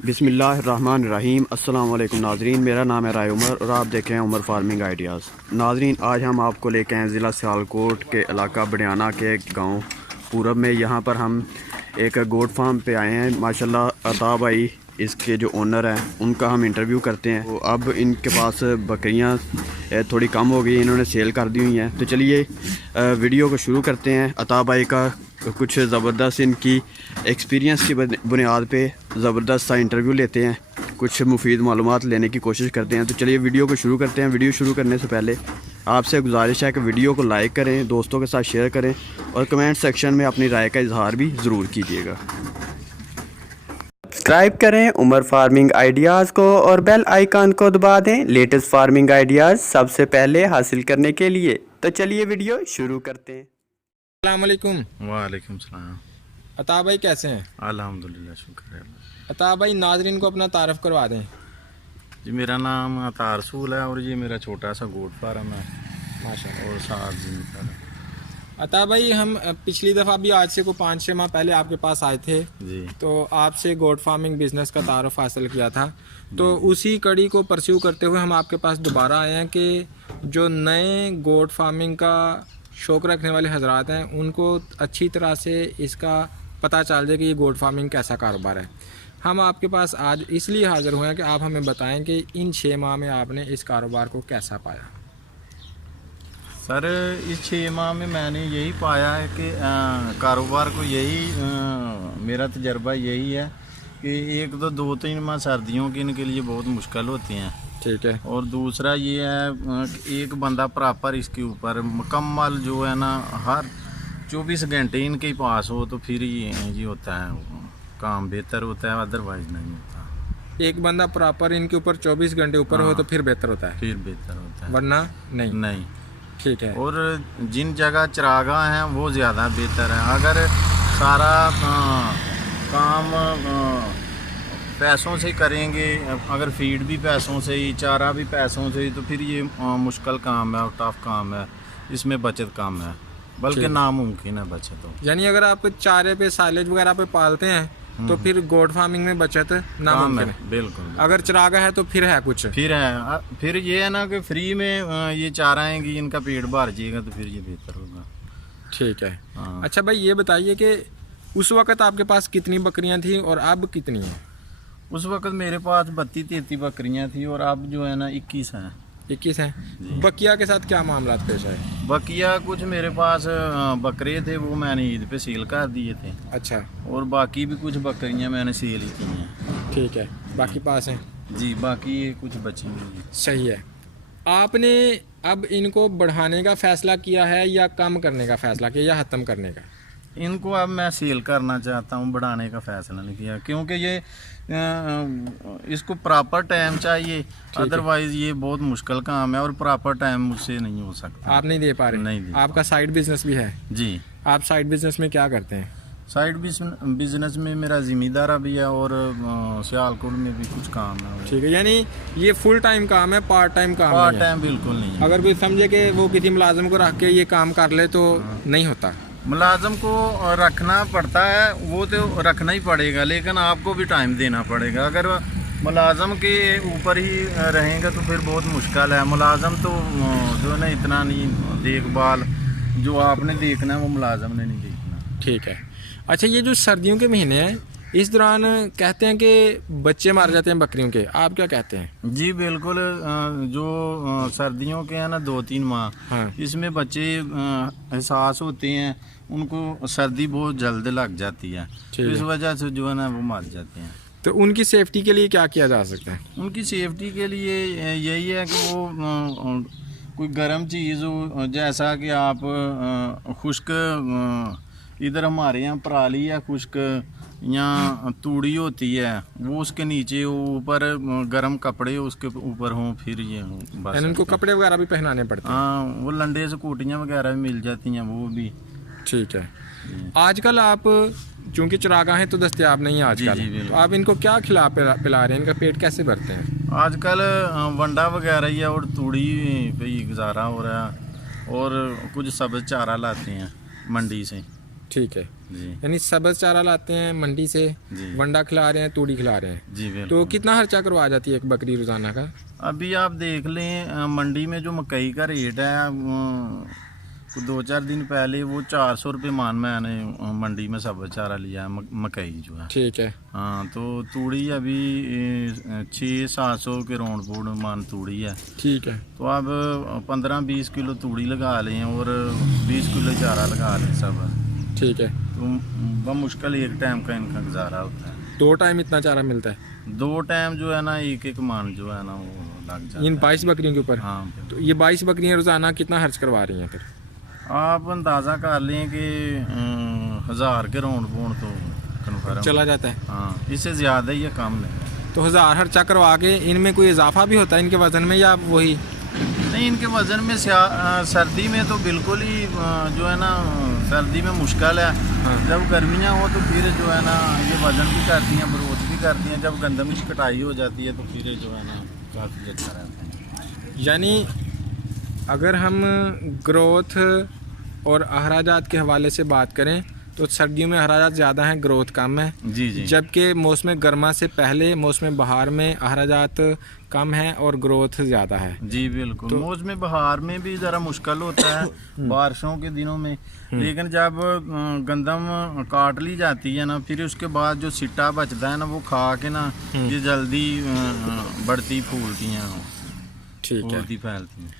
बिस्मिल्लाहिर्रहमानिर्रहीम। अस्सलाम वालेकुम नाजरीन, मेरा नाम है राय उमर और आप देख रहे हैं उमर फार्मिंग आइडियाज़। नाजरीन, आज हम आपको लेके आए ज़िला सियालकोट के इलाका बडियाना के गांव पूरब में। यहाँ पर हम एक गोट फार्म पे आए हैं। माशाल्लाह अता भाई इसके जो ओनर हैं उनका हम इंटरव्यू करते हैं। तो अब इनके पास बकरियाँ थोड़ी कम हो गई, इन्होंने सेल कर दी हुई हैं। तो चलिए वीडियो को शुरू करते हैं। अता भाई का कुछ ज़बरदस्त इनकी एक्सपीरियंस की बुनियाद पे ज़बरदस्त सा इंटरव्यू लेते हैं, कुछ मुफीद मालूमात लेने की कोशिश करते हैं। तो चलिए वीडियो को शुरू करते हैं। वीडियो शुरू करने से पहले आपसे गुजारिश है कि वीडियो को लाइक करें, दोस्तों के साथ शेयर करें और कमेंट सेक्शन में अपनी राय का इजहार भी ज़रूर कीजिएगा। सब्सक्राइब करें उमर फार्मिंग आइडियाज़ को और बेल आइकन को दबा दें लेटेस्ट फार्मिंग आइडियाज़ सबसे पहले हासिल करने के लिए। तो चलिए वीडियो शुरू करते हैं। अस्सलाम वालेकुम। वालेकुम सलाम। अता भाई कैसे हैं? अल्हम्दुलिल्लाह, शुक्र है। अता भाई नाजरीन को अपना तारफ़ करवा दें। जी, मेरा नाम अता रसूल है और ये मेरा छोटा सा गोट फार्म है माशाल्लाह। और 7 दिन का। अता भाई हम पिछली दफ़ा भी आज से को 5-6 माह पहले आपके पास आए थे, जी तो आपसे गोट फार्मिंग बिज़नेस का तारुफ हासिल किया था। तो उसी कड़ी को परस्यू करते हुए हम आपके पास दोबारा आए हैं कि जो नए गोट फार्मिंग का शौक़ रखने वाले हजरात हैं उनको अच्छी तरह से इसका पता चल जाए कि ये गोट फार्मिंग कैसा कारोबार है। हम आपके पास आज इसलिए हाज़िर हुए हैं कि आप हमें बताएं कि इन 6 माह में आपने इस कारोबार को कैसा पाया। सर, इस 6 माह में मैंने यही पाया है कि कारोबार को मेरा तजर्बा यही है कि एक तो 2-3 माह सर्दियों के इनके लिए बहुत मुश्किल होती हैं। ठीक है। और दूसरा ये है कि एक बंदा प्रॉपर इसके ऊपर मुकम्मल जो है ना हर 24 घंटे इनके पास हो तो फिर ये होता है, काम बेहतर होता है, अदरवाइज नहीं होता। एक बंदा प्रॉपर इनके ऊपर 24 घंटे ऊपर हो तो फिर बेहतर होता है, फिर बेहतर होता है, वरना नहीं। नहीं। ठीक है। और जिन जगह चरागाह हैं वो ज़्यादा बेहतर है। अगर सारा काम पैसों से करेंगे, अगर फीड भी पैसों से ही, चारा भी पैसों से ही, तो फिर ये मुश्किल काम है और टफ काम है, इसमें बचत कम है, बल्कि नामुमकिन है बचत हो। यानी अगर आप चारे पे साइलेज वगैरह पे पालते हैं तो फिर गोट फार्मिंग में बचत नामुमकिन है। बिल्कुल। अगर चरागा है तो फिर है कुछ, फिर ये है ना कि फ्री में ये चाराएंगी, इनका पेट भर जाएगा तो फिर ये बेहतर होगा। ठीक है। हाँ। अच्छा भाई, ये बताइए कि उस वक़्त आपके पास कितनी बकरियां थी और अब कितनी हैं? उस वक़्त मेरे पास 32-33 बकरियां थी और अब जो है ना 21 हैं। 21 हैं। बकिया के साथ क्या मामला पेश आए? बकिया कुछ मेरे पास बकरे थे, वो मैंने ईद पे सेल कर दिए थे। अच्छा। और बाकी भी कुछ बकरियां मैंने सेल की हैं। ठीक है, बाकी पास हैं। जी, बाकी कुछ बची हुई हैं। सही है। आपने अब इनको बढ़ाने का फ़ैसला किया है या कम करने का फ़ैसला किया या ख़त्म करने का? इनको अब मैं सेल करना चाहता हूँ, बढ़ाने का फ़ैसला नहीं किया, क्योंकि ये इसको प्रॉपर टाइम चाहिए, अदरवाइज़ ये बहुत मुश्किल काम है और प्रॉपर टाइम मुझसे नहीं हो सकता। आप नहीं दे पा रहे? नहीं दे। आपका साइड बिजनेस भी है? जी। आप साइड बिजनेस में क्या करते हैं? साइड बिजनेस में मेरा ज़िम्मेदारा भी है और सियालकोट में भी कुछ काम है। ठीक है, यानी ये फुल टाइम काम है, पार्ट टाइम काम पार्ट नहीं है? टाइम बिल्कुल नहीं है। अगर कोई समझे कि वो किसी मुलाजिम को रख के ये काम कर ले तो नहीं होता? मुलाजम को रखना पड़ता है, वो तो रखना ही पड़ेगा, लेकिन आपको भी टाइम देना पड़ेगा। अगर मुलाजम के ऊपर ही रहेंगे तो फिर बहुत मुश्किल है। मुलाजम तो जो है ना इतना नहीं देखभाल जो आपने देखना है वो मुलाजम ने नहीं देखना। ठीक है। अच्छा, ये जो सर्दियों के महीने हैं इस दौरान कहते हैं कि बच्चे मार जाते हैं बकरियों के, आप क्या कहते हैं? जी बिल्कुल। जो सर्दियों के हैं ना 2-3 माह, हाँ। इसमें बच्चे एहसास होते हैं, उनको सर्दी बहुत जल्द लग जाती है, तो इस वजह से जो है ना वो मर जाते हैं। तो उनकी सेफ्टी के लिए क्या किया जा सकता है? उनकी सेफ्टी के लिए यही है कि वो कोई गर्म चीज़ हो, जैसा कि आप खुश्क इधर हमारे यहाँ पराली या खुश्क या तूड़ी होती है, वो उसके नीचे ऊपर गर्म कपड़े उसके ऊपर हों, फिर ये बस। यानी उनको कपड़े वगैरह भी पहनाने पड़ते हैं? हाँ, वो लंडे से कोटियाँ वगैरह भी मिल जाती हैं, वो भी। ठीक है। आजकल आप चूँकि चरागाहें तो दस्तयाब नहीं है आजकल, जी, तो आप इनको क्या खिला पिला रहे हैं? इनका पेट कैसे भरते हैं? आजकल वंडा वगैरह ही है और तूड़ी पे ही गुजारा हो रहा है, और कुछ सब्ज़ चारा लाते हैं मंडी से। ठीक है, जी यानी सब्ज चारा लाते हैं मंडी से, जी वंडा खिला रहे हैं, तूड़ी खिला रहे हैं, जी बिल्कुल। तो कितना खर्चा करवा जाती है एक बकरी रोजाना का? अभी आप देख लें मंडी में जो मकई का रेट है 2-4 दिन पहले वो 400 रुपये मान मैंने मंडी में सब चारा लिया है मकई जो है। ठीक है, हाँ, तो तूड़ी अभी 600-700 के राउंड बोर्ड मान तूड़ी है। ठीक है, तो आप 15-20 किलो तूड़ी लगा लें और 20 किलो चारा लगा लें सब, ठीक है। तो बमुश्किल एक टाइम का इनका गुजारा होता है। 2 टाइम इतना चारा मिलता है 2 टाइम जो है ना एक मान जो है ना वो लग जाता इन है। 22 बकरियों के ऊपर? हाँ, तो ये 22 बकरियां रोजाना कितना खर्च करवा रही हैं फिर? आप अंदाज़ा कर लें कि 1000 के राउंड बोन तो कन्फर्म चला जाता है। हाँ, इससे ज़्यादा ही है, कम नहीं। तो 1000 खर्चा करवा के इनमें कोई इजाफा भी होता है इनके वजन में या वही? नहीं, इनके वज़न में सर्दी में तो बिल्कुल ही जो है ना सर्दी में मुश्किल है। हाँ। जब गर्मियाँ हो तो फिर जो है ना ये वज़न भी करती हैं, ग्रोथ भी करती हैं। जब गंदम की कटाई हो जाती है तो फिर जो है ना काफ़ी अच्छा रहता है। यानी अगर हम ग्रोथ और अखराजात के हवाले से बात करें तो सर्दियों में अखराजात ज़्यादा हैं, ग्रोथ कम है। जी जी, जबकि मौसम गर्मा से पहले मौसम बहार में अखराजात कम है और ग्रोथ ज़्यादा है। जी बिल्कुल। मौसम बहार में भी ज़रा मुश्किल होता है बारिशों के दिनों में, लेकिन जब गंदम काट ली जाती है ना फिर उसके बाद जो सिट्टा बचता है ना वो खा के ना ये जल्दी बढ़ती फूलती हैं, ठीक है। फूलती फैलती हैं।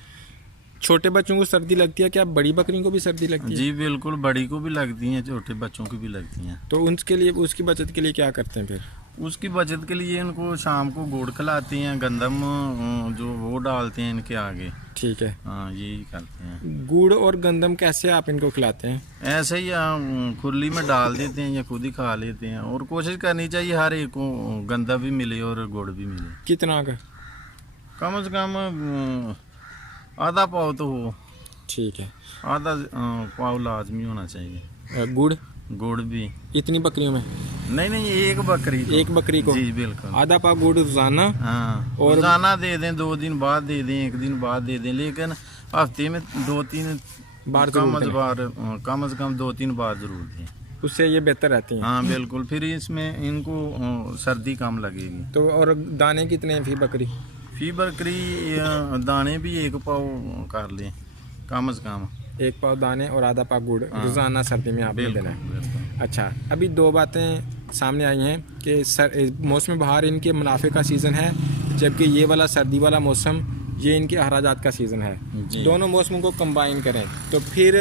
छोटे बच्चों को सर्दी लगती है क्या? बड़ी बकरियों को भी सर्दी लगती है? जी बिल्कुल, बड़ी को भी लगती हैं, छोटे बच्चों की भी लगती हैं। तो उनके लिए उसकी बचत के लिए क्या करते हैं फिर? उसकी बचत के लिए इनको शाम को गुड़ खिलाते हैं, गंदम जो वो डालते हैं इनके आगे। ठीक है, हाँ, यही करते हैं। गुड़ और गंदम कैसे आप इनको खिलाते हैं? ऐसे ही खुरली में डाल देते हैं या खुद ही खा लेते हैं, और कोशिश करनी चाहिए हर एक को गंदा भी मिले और गुड़ भी मिले। कितना का? कम से कम आधा पाव तो हो, ठीक है। आधा पाव लाजमी होना चाहिए। गुड़ गुड़ भी इतनी बकरियों में? नहीं, एक बकरी को। एक बकरी को? जी बिल्कुल। आधा पाव गुड़ रोजाना? हाँ, और रोजाना दे दें, 2 दिन बाद दे दें, 1 दिन बाद दे दें, लेकिन हफ्ते में 2-3 बार कम से कम 2-3 बार जरूर दें। उससे ये बेहतर रहती हैं? हाँ बिल्कुल, फिर इसमें इनको सर्दी कम लगेगी। तो और दाने कितने हैं फिर बकरी? फी बकरी दाने भी 1 पाव कर लें कम से कम। 1 पाव दाने और आधा पाव गुड़ रोजाना सर्दी में आपने देना है। बिल्कुल। अच्छा, अभी 2 बातें सामने आई हैं कि मौसम बहार इनके मुनाफे का सीज़न है, जबकि ये वाला सर्दी वाला मौसम ये इनके अखराजात का सीज़न है। जी। दोनों मौसमों को कंबाइन करें तो फिर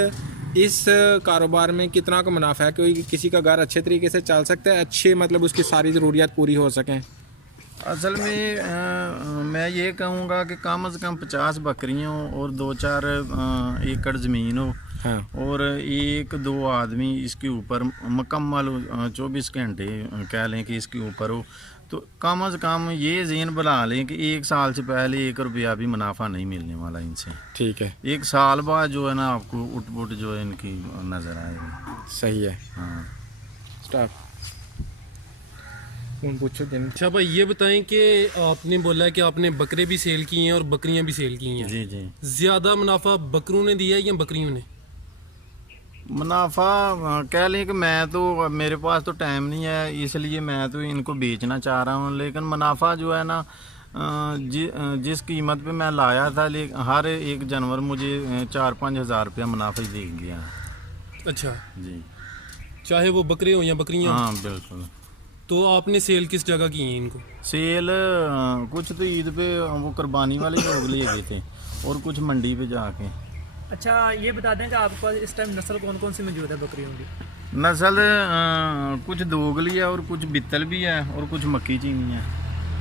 इस कारोबार में कितना का मुनाफा है? कोई किसी का घर अच्छे तरीके से चल सकता है, अच्छे मतलब उसकी सारी ज़रूरियात पूरी हो सकें? असल में मैं ये कहूँगा कि कम से कम 50 बकरियाँ हो और 2-4 एकड़ ज़मीन हो। हाँ। और 1-2 आदमी इसके ऊपर मुकम्मल 24 घंटे कह लें कि इसके ऊपर हो, तो कम से कम ये ज़हन बना लें कि 1 साल से पहले 1 रुपया भी मुनाफा नहीं मिलने वाला इनसे। ठीक है। 1 साल बाद जो है ना आपको उठ जो है इनकी नज़र आएगी। सही है। हाँ, स्टाफ पूछो दिन। अच्छा भाई, ये बताएं कि आपने बोला है कि आपने बकरे भी सेल किए हैं और बकरियां भी सेल की हैं। जी जी। ज़्यादा मुनाफा बकरों ने दिया है या बकरियों ने? मुनाफा कह लें कि मैं तो मेरे पास तो टाइम नहीं है, इसलिए मैं तो इनको बेचना चाह रहा हूँ, लेकिन मुनाफा जो है ना जिस कीमत पे मैं लाया था, हर एक जानवर मुझे 4-5 हज़ार रुपया मुनाफा ही दे गया। अच्छा जी, चाहे वो बकरे हो या बकरियां? हाँ बिल्कुल। तो आपने सेल किस जगह की है इनको? सेल कुछ तो ईद पे वो कुर्बानी वाले लोग ले गए थे और कुछ मंडी पे जाके। अच्छा, ये बता दें कि आपके पास इस टाइम नस्ल कौन कौन सी मौजूद है बकरियों की? नस्ल कुछ दोगली है और कुछ बित्तल भी है और कुछ मक्की चीनी है।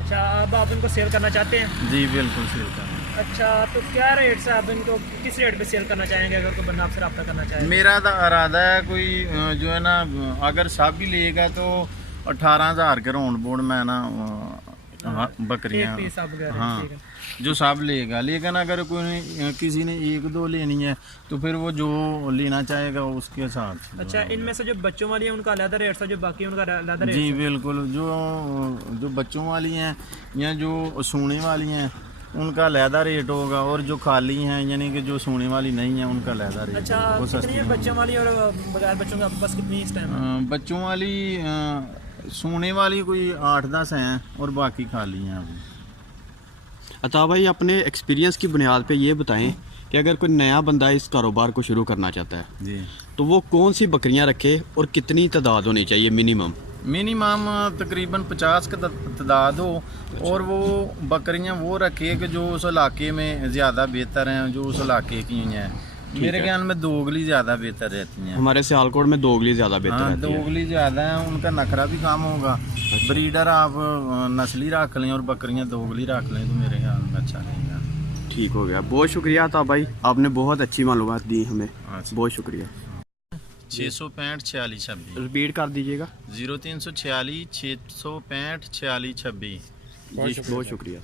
अच्छा, अब आप इनको सेल करना चाहते हैं? जी बिल्कुल, सेल करना। अच्छा, तो क्या रेट से आप इनको किस रेट पे सेल करना चाहेंगे अगर कोई बंदा आपसे रब्ता करना चाहे? मेरा इरादा है कोई जो है ना अगर सब भी लेगा तो 18,000 के राउंड बोर्ड में ना बकरियाँ। एक पीस आप वगैरह, हाँ, ठीक है। जो सब लेगा, लेकिन अगर कोई किसी ने 1-2 लेनी है तो फिर वो जो लेना चाहेगा उसके साथ। अच्छा, इनमें से जो बच्चों वाली है उनका अलग रेट है, जो बाकी उनका अलग रेट? जी बिल्कुल, जो बच्चों वाली हैं या जो सूने वाली हैं उनका लहदा रेट होगा, और जो खाली हैं यानी कि जो सोने वाली नहीं है उनका लहदा रेट अच्छा, होगा, वो कितनी सस्ती है होगी। बच्चों वाली और बगैर बच्चों के आपके पास कितनी इस टाइम? बच्चों वाली सोने वाली कोई 8-10 हैं और बाकी खाली हैं अभी। अता भाई अपने एक्सपीरियंस की बुनियाद पे ये बताएं कि अगर कोई नया बंदा इस कारोबार को शुरू करना चाहता है जी, तो वो कौन सी बकरियां रखे और कितनी तादाद होनी चाहिए मिनिमम? मिनिमम तकरीबन 50 का तादाद हो, और वो बकरियां वो रखे कि जो उस इलाके में ज़्यादा बेहतर हैं, जो उस इलाके की हैं। मेरे ख्याल में दोगली ज़्यादा बेहतर रहती हैं। हमारे सियालकोट में दोगली ज़्यादा बेहतर हाँ, रहती है। दोगली ज़्यादा है, उनका नखरा भी कम होगा। ब्रीडर आप नस्ली रख लें और बकरियां दोगली रख लें तो मेरे ख्याल में अच्छा रहेगा। ठीक हो गया, बहुत शुक्रिया था भाई, आपने बहुत अच्छी मालूमात दी हमें, अच्छा। बहुत शुक्रिया। 665 46 26 रिपीट कर दीजिएगा। 0346 665 46 26। जी बहुत शुक्रिया।